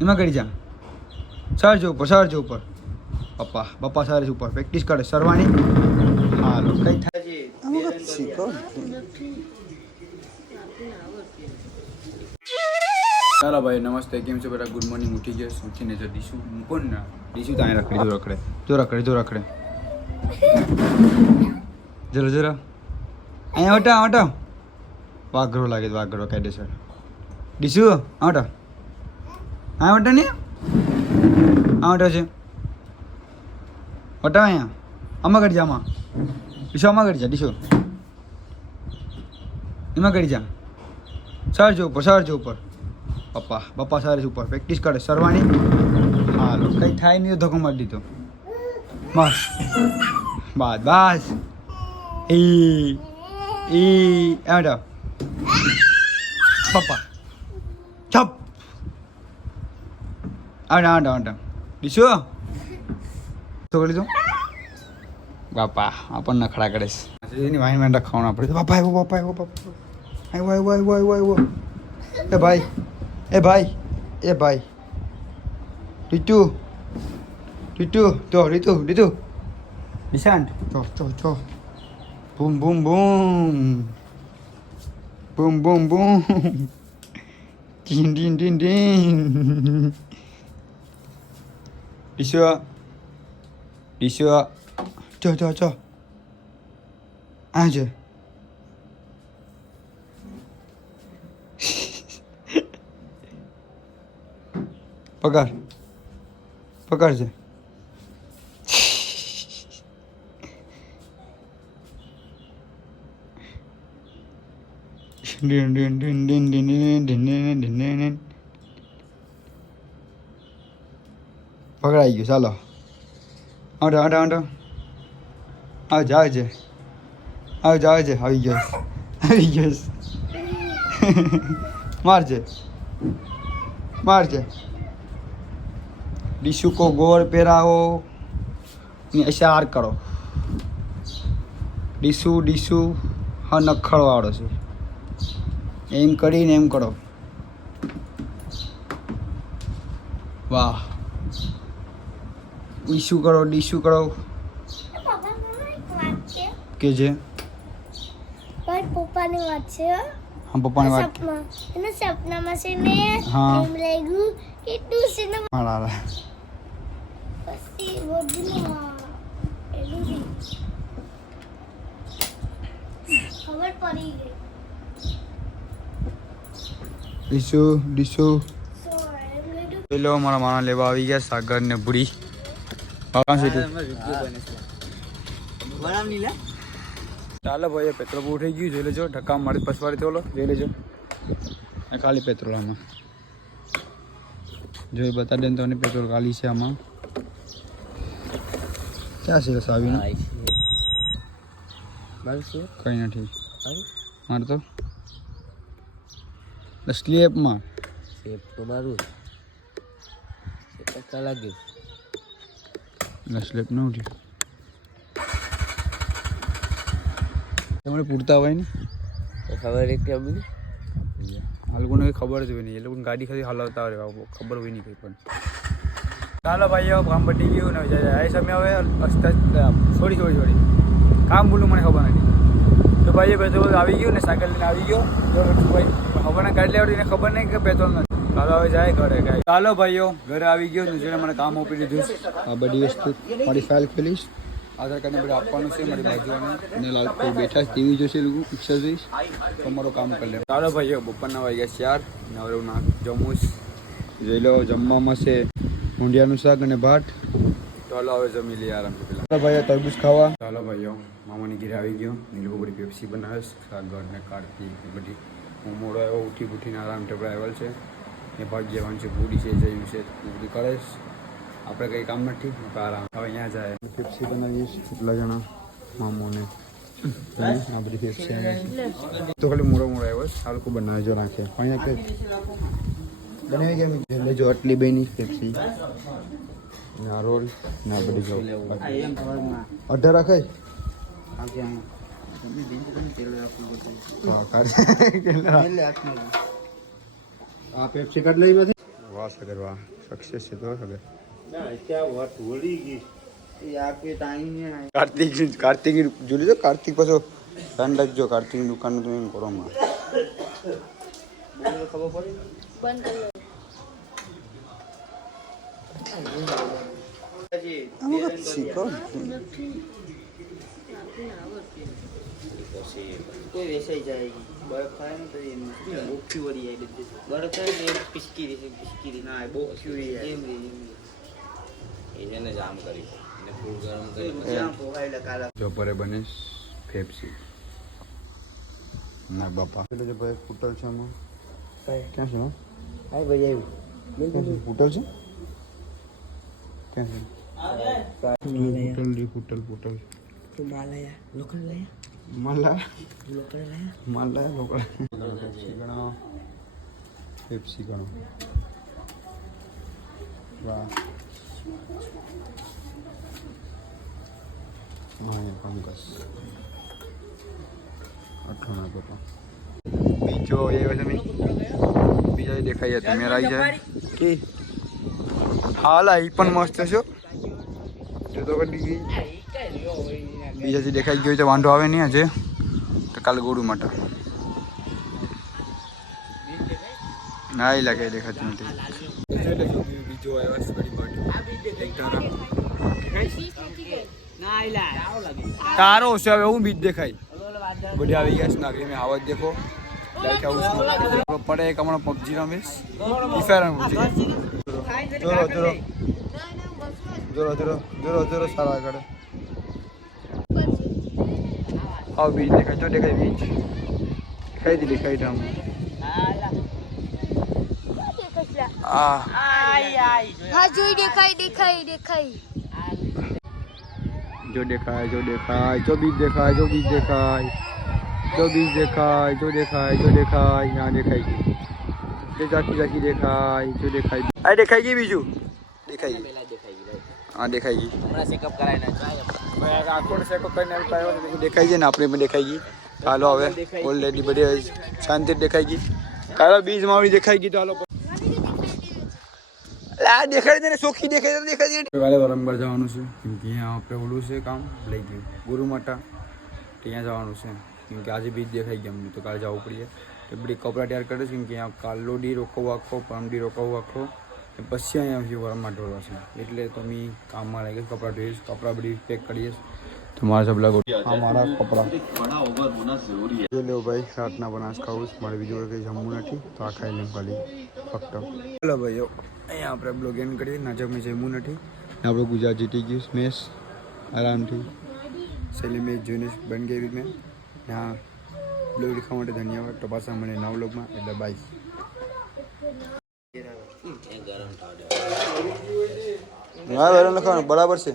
એમાં કરી જા સર જો ઉપર પપ્પા સર ઉપર પ્રેક્ટિસ કરે સરવાની હાલો કઈ થાય ચાલો ભાઈ નમસ્તે કેમ છો બેટા ગુડ મોર્નિંગ ઉઠી ગયો ઉઠીને જો ડીશું મૂકો ને ડીશું તો અહીંયા રખડે જો રખડે જરા અહીંયા હટા વાઘરો લાગે વાઘરો કાયદેસર ડીશું હટા હા હટા ને હા હટા છે હટા અહીંયા આમાં કરી જા આમાં ડીશું આમાં કરી જા ડીશું એમાં કરી જા સર જો ઉપર પપ્પા સર ઉપર પ્રેક્ટિસ કરે સરવાની હાલો કઈ થાય નહીં ધક્કો મારી દીધો બસ એડા પપ્પા છપ આડા ડીશો તો કરી દો બાપા આપણને ખડા કરે છે એની વાઈન વાઈન ખાવાના પડે બાપા આવ્યો એ ભાઈ રીતુ તો રીતુ નિશાંત ચો બૂમ ડીન ડીશો ચો આ છે પકડ છે પકડાઈ ગયું ચાલો આંટો આવે છે આવી ગયો મારજે ડીशू को गोर પહેરાવો ઇશાર કરો ડીશુ હા નખડવાળો છે એમ કરીને એમ કરો વાહ ડીશુ કરો કે જે પપ્પાની વાત છે હા પપ્પાની વાત એને સપનામાં છે ને હા એમ લાગ્યું કે તું છે ને હા પછી રોજનું એટલું ખબર પડી ગઈ ડીશુ પેલો મારા માણા લેવા આવી ગયા સાગર ને ભૂરી ચાલો ભાઈ પેટ્રોલ બહુ થઈ ગયું જોઈ લેજો ઢક્કા મારી પસવાડી થોડો જોઈ લેજો ખાલી પેટ્રોલ આમાં જોઈ બતા દે તો પેટ્રોલ ખાલી છે આમાં ક્યાં છે સાવીને કઈ નથી મારે તો સ્લેબમાં સ્લેબ ન ઉઠી તમને પૂરતા હોય ને ખબર આ લોકોને કંઈ ખબર જ હોય નહીં એ લોકોને ગાડી ખાલી હલાવતા હોય ખબર હોય નહીં કંઈ પણ ચાલો ભાઈઓ કામ પટી ગયું ને એ સમય હવે છોડી કામ બોલું મને ખબર નથી તો ભાઈ પેટ્રોલ આવી ગયું ને સાયકલ લઈને આવી ગયો ભાઈ ખબર ના ગાડી લેવાની ખબર નહીં કે પેટ્રોલ નથી ચાલો હવે જાય ઘરે કાંઈ ચાલો ભાઈઓ ઘરે આવી ગયો ને જેને મને કામ આપી દીધું આ બધી વસ્તુ મારી ફાઇલ ખોલીશ આધાર કાર્ડને બધું આપવાનું છે મારી બાજુને અને લાલ કોઈ બેઠા ટીવી જોશે લોકો પિક્ચર જોઈશ તો મારું કામ કરી લે ચાલો ભાઈઓ બપોરના વાગ્યા 4 ને હવે હું જમું જોઈ લો જમવામાં છે ઊંધિયાનું શાક અને ભાત ચાલો હવે જમી લઈએ આરામથી પેલા ચાલો ભાઈઓ તરબૂચ ખાવા ચાલો ભાઈઓ મામાની ઘરે આવી ગયો ને લોકો બધી પેપ્સી બનાવે સાગર ને કાર્તિક એ બધી હું મોડો આવ્યો ઉઠીને આરામ ટેબડા આવેલ છે એ ભાગ જવાનું છે પૂરી છે જયું છે બધું કરીશ આપણે કંઈ કામ નથી આરામ હવે અહીંયા જાય પેપ્સી બનાવીશ કેટલા જણા મામોને આ બધી પેપ્સી તો ખાલી મોડો આવ્યો આ લોકો બનાવજો નાખે અહીંયા કે બનાવી કેમ એટલે જો આટલી બેની પેપ્સી ના રોલ ના બધી જો 18 રખાય આ પેપ્સી કાઢ લઈ બધી વાહ સગર વાહ સક્સેસ છે તો સગર ના ત્યાં વાત વળી ગઈ કાર્તિક જોઈ લીધો કાર્તિક પાછો ધ્યાન રાખજો કાર્તિકની દુકાનનું તમે એમ કરો માં ખબર પડી બંધ કરી શીખો કોઈ વેસાઈ જાય બરફ થાય ને તો એમ બોક્સી વળી જાય બધી બરફ થાય ને એ પિચકીરી ના બોક્સી એમ એને જામ કરી એને ફૂલ ગરમ કરી જામ પોહાઈલા કાલા બપોરે બને ફેફસી ના બાપા એટલે ભાઈ ફૂટલ છે આમાં ક્યાં છે હાય ભાઈ આવ્યું ક્યાં છે ફૂટલ છે ક્યાં છે ફૂટલ તું માલયા લોકલ લયા માલા લોકલ લયા માલા લોકો ગણો પેપ્સી ગણો વાહ હા પંકજ અઠાણા બાપા બીજો એ તમે બીજા દેખાય તમે આવી જાય કે હાલ એ પણ મસ્ત છે જો તો કરી ગઈ બીજાથી દેખાઈ ગયો તો વાંધો આવે નહીં આજે તો કાલે ગોળું માટે ના એ લાગે દેખાતી નથી બીજો તારો છે હવે હું બીજ દેખાય બધી આવી ગયા છે નાગરી મેં આવત દેખો પડે એક હમણાં પબજી રમીશ જોરો સારા આગળ હા બીજ દેખાય જો દેખાય બીજ દેખાઈ આમ હા જોઈ દેખાય જો દેખાય જો બીજ દેખાય यहाँ देखाएगी जाकी देखाय जो देखाय आ देखाएगी बीजू देखाएगी हाँ देखाएगी હમણાં ચેકઅપ કરાવીને आखों चेकअप करने देखाई है ना अपने में देखाएगी कालो હવે ऑलरेडी बड़ी शांति देखाएगी कालो बीज मावड़ी देखाएगी तो हालो લા દેખાડી દે ને સોખી દેખાડી કાલે વારંવાર જવાનું છે કેમ કે અહીંયા આપણે ઓલું છે કામ લઈ ગયું ગુરુ માતા ત્યાં જવાનું છે કેમ કે આજે બીજ દેખાઈ ગયા અમને તો કાલે જવું પડીએ તો બધી કપડાં તૈયાર કરે છે કેમ કે અહીંયા કાલો ડી રોકવું આખો પરમડી રોકવું આખો પછી અહીંયા વરમાં ઢોળવા છે એટલે તો અમે કામમાં લાગી કપડાં ધોઈશ કપડાં બધી પેક કરીએ તમારા सब लोग हमारा कपड़ा जो लो भाई रातना बनास खाऊँ मारे बीजू कहीं जमવું નથી તો આ ખાઈ લઉં ખાલી ફક્ત ચલો ભાઈઓ અહીંયા આપણે બ્લોગ એન્ડ કરીએ નજર મેં જમવું નથી આપણે ગુજરાત જીતી ગયું મેચ આરામથી છેલ્લી મેચ જોઈને બન ગઈ મેં ત્યાં બ્લોગ દેખવા માટે ધન્યવાદ તો પાછા મને નવ બ્લોગમાં એટલે બાય હા બરાબર લખવાનું બરાબર છે